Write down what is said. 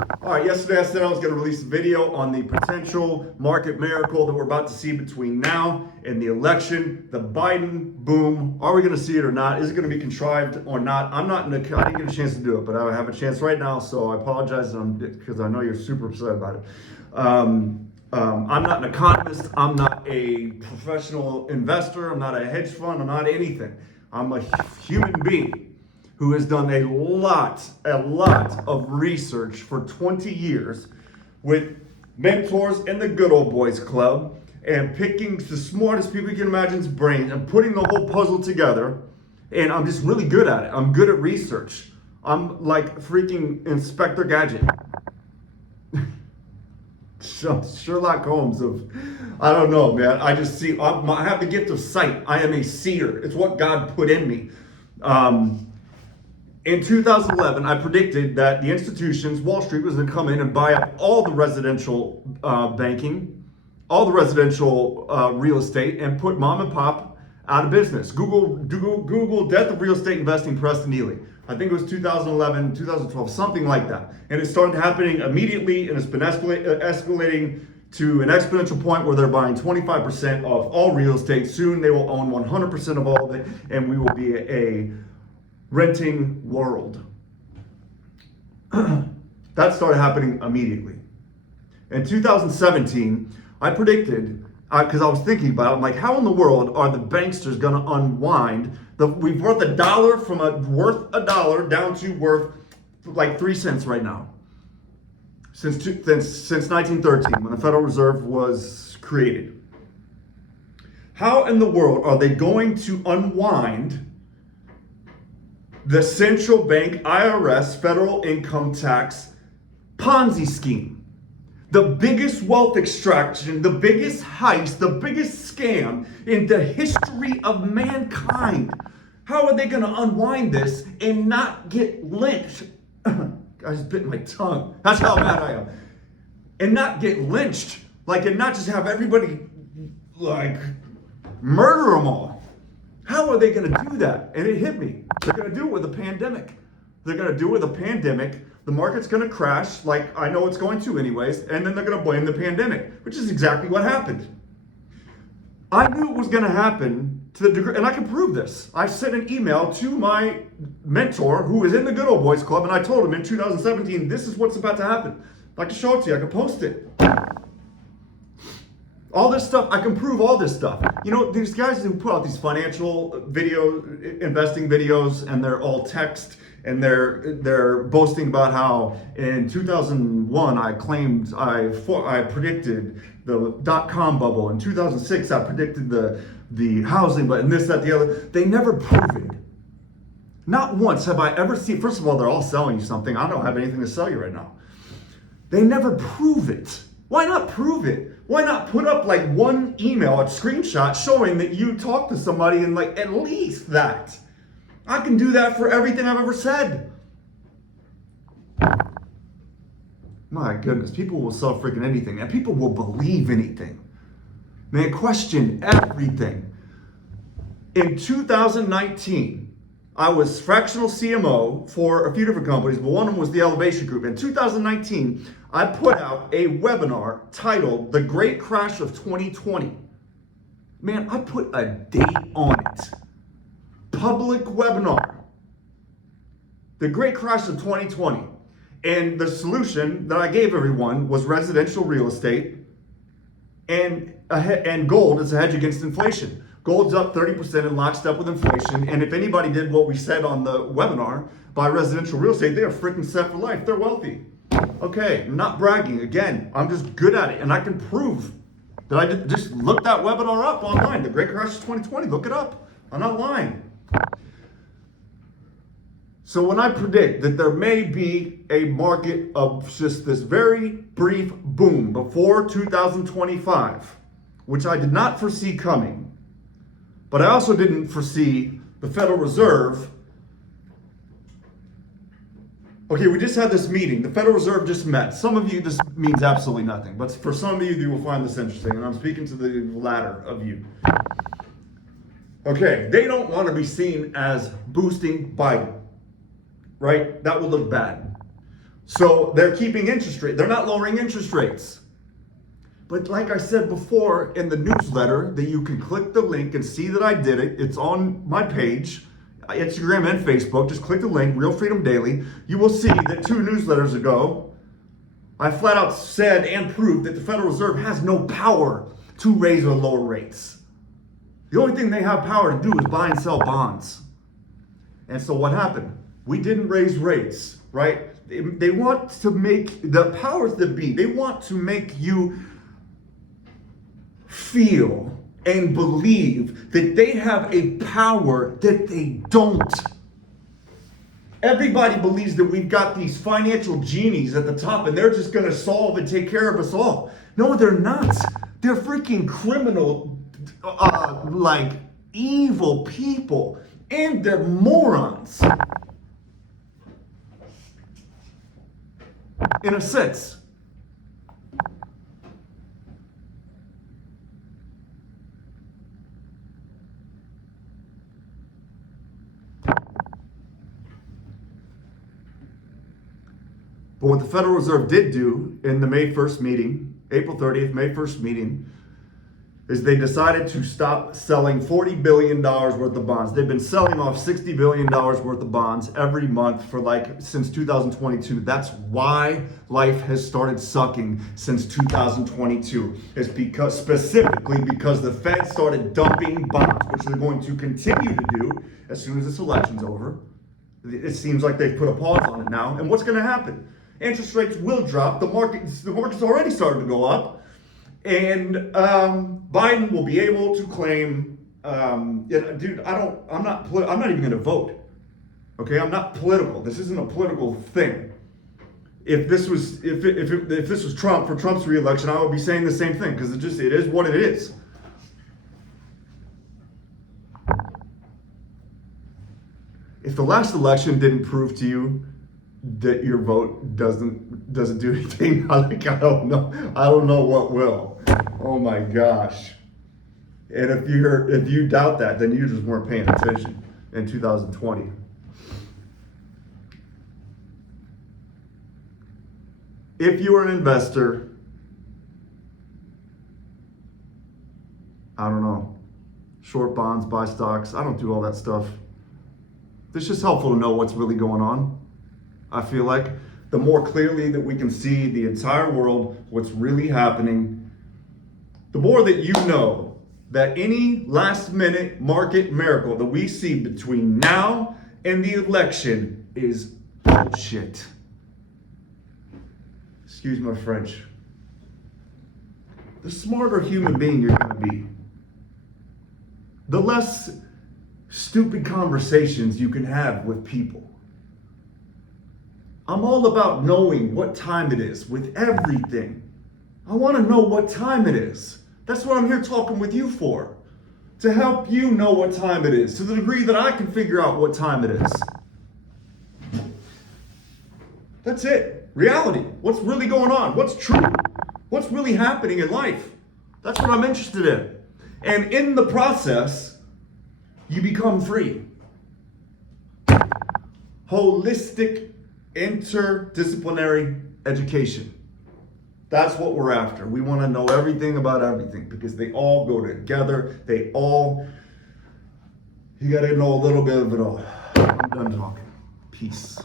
All right, yesterday I said I was going to release a video on the potential market miracle that we're about to see between now and the election, the Biden boom. Are we going to see it or not? Is it going to be contrived or not? I didn't get a chance to do it, but I have a chance right now, so I apologize because I know you're super upset about it. I'm not an economist. I'm not a professional investor. I'm not a hedge fund. I'm not anything. I'm a human being who has done a lot of research for 20 years with mentors in the Good Old Boys Club and picking the smartest people you can imagine's brains and putting the whole puzzle together. And I'm just really good at it. I'm good at research. I'm like freaking Inspector Gadget. Sherlock Holmes of, I don't know, man. I just see, I have the gift of sight. I am a seer. It's what God put in me. In 2011, I predicted that the institutions, Wall Street, was going to come in and buy up all the residential banking, all the residential real estate, and put mom and pop out of business. Google death of real estate investing, Preston Neely. I think it was 2011, 2012, something like that. And it started happening immediately, and it's been escalating to an exponential point where they're buying 25% of all real estate. Soon they will own 100% of all of it, and we will be a renting world. That started happening immediately. In 2017, I predicted, because I was thinking about it, I'm like, how in the world are the banksters going to unwind? We've worth $1 from worth $1 down to worth like 3 cents right now. Since 1913, when the Federal Reserve was created. How in the world are they going to unwind the central bank IRS federal income tax Ponzi scheme? The biggest wealth extraction, the biggest heist, the biggest scam in the history of mankind. How are they going to unwind this and not get lynched? I just bit my tongue. That's how mad I am. And not get lynched. And not just have everybody, murder them all. How are they going to do that? And it hit me. They're going to do it with a pandemic. They're going to do it with a pandemic. The market's going to crash, like I know it's going to anyways, and then they're going to blame the pandemic, which is exactly what happened. I knew it was going to happen to the degree, and I can prove this. I sent an email to my mentor who is in the Good Old Boys Club, and I told him in 2017, this is what's about to happen. I'd like to show it to you. I can post it. All this stuff, I can prove all this stuff. You know, these guys who put out these financial investing videos, and they're all text, and they're boasting about how in 2001 I predicted the .com bubble. In 2006 I predicted the housing, but and this, that, the other. They never prove it. Not once have I ever seen. First of all, they're all selling you something. I don't have anything to sell you right now. They never prove it. Why not prove it? Why not put up one email, a screenshot showing that you talked to somebody and at least that? I can do that for everything I've ever said. My goodness, people will sell freaking anything, and people will believe anything. Man, question everything. In 2019, I was fractional CMO for a few different companies, but one of them was the Elevation Group. In 2019, I put out a webinar titled The Great Crash of 2020. Man, I put a date on it. Public webinar. The Great Crash of 2020. And the solution that I gave everyone was residential real estate and gold as a hedge against inflation. Gold's up 30% in lockstep with inflation. And if anybody did what we said on the webinar, buy residential real estate, they are freaking set for life. They're wealthy. Okay, I'm not bragging. Again, I'm just good at it. And I can prove that I did. Just look that webinar up online. The Great Crash of 2020. Look it up. I'm not lying. So when I predict that there may be a market of just this very brief boom before 2025, which I did not foresee coming, but I also didn't foresee the Federal Reserve. Okay, we just had this meeting. The Federal Reserve just met. Some of you, this means absolutely nothing, but for some of you, you will find this interesting, and I'm speaking to the latter of you. Okay, they don't want to be seen as boosting Biden, right? That will look bad. So they're keeping interest rate. They're not lowering interest rates. But like I said before in the newsletter, that you can click the link and see that I did it. It's on my page, Instagram and Facebook. Just click the link, Real Freedom Daily. You will see that 2 newsletters ago, I flat out said and proved that the Federal Reserve has no power to raise or lower rates. The only thing they have power to do is buy and sell bonds. And so what happened? We didn't raise rates, right? They want to make, the powers that be, they want to make you feel and believe that they have a power that they don't. Everybody believes that we've got these financial genies at the top and they're just going to solve and take care of us all. No, they're not. They're freaking criminal, like evil people, and they're morons. In a sense. But what the Federal Reserve did do in the May 1st meeting, April 30th, May 1st meeting, is they decided to stop selling $40 billion worth of bonds. They've been selling off $60 billion worth of bonds every month for since 2022. That's why life has started sucking since 2022. It's specifically because the Fed started dumping bonds, which they're going to continue to do as soon as this election's over. It seems like they've put a pause on it now. And what's going to happen? Interest rates will drop. The market's already started to go up. And Biden will be able to claim, dude, I'm not even going to vote. Okay, I'm not political. This isn't a political thing. If this was Trump, for Trump's reelection, I would be saying the same thing because it is what it is. If the last election didn't prove to you that your vote doesn't do anything, like, I don't know what will. Oh my gosh. And if you doubt that, then you just weren't paying attention in 2020. If you are an investor, I don't know, short bonds, buy stocks, I don't do all that stuff. It's just helpful to know what's really going on. I feel like the more clearly that we can see the entire world, what's really happening, the more that you know that any last minute market miracle that we see between now and the election is bullshit. Excuse my French. The smarter human being you're going to be, the less stupid conversations you can have with people. I'm all about knowing what time it is with everything. I want to know what time it is. That's what I'm here talking with you for. To help you know what time it is, to the degree that I can figure out what time it is. That's it. Reality. What's really going on? What's true? What's really happening in life? That's what I'm interested in. And in the process, you become free. Holistic, interdisciplinary education. That's what we're after. We want to know everything about everything because they all go together. You got to know a little bit of it all. I'm done talking. Peace.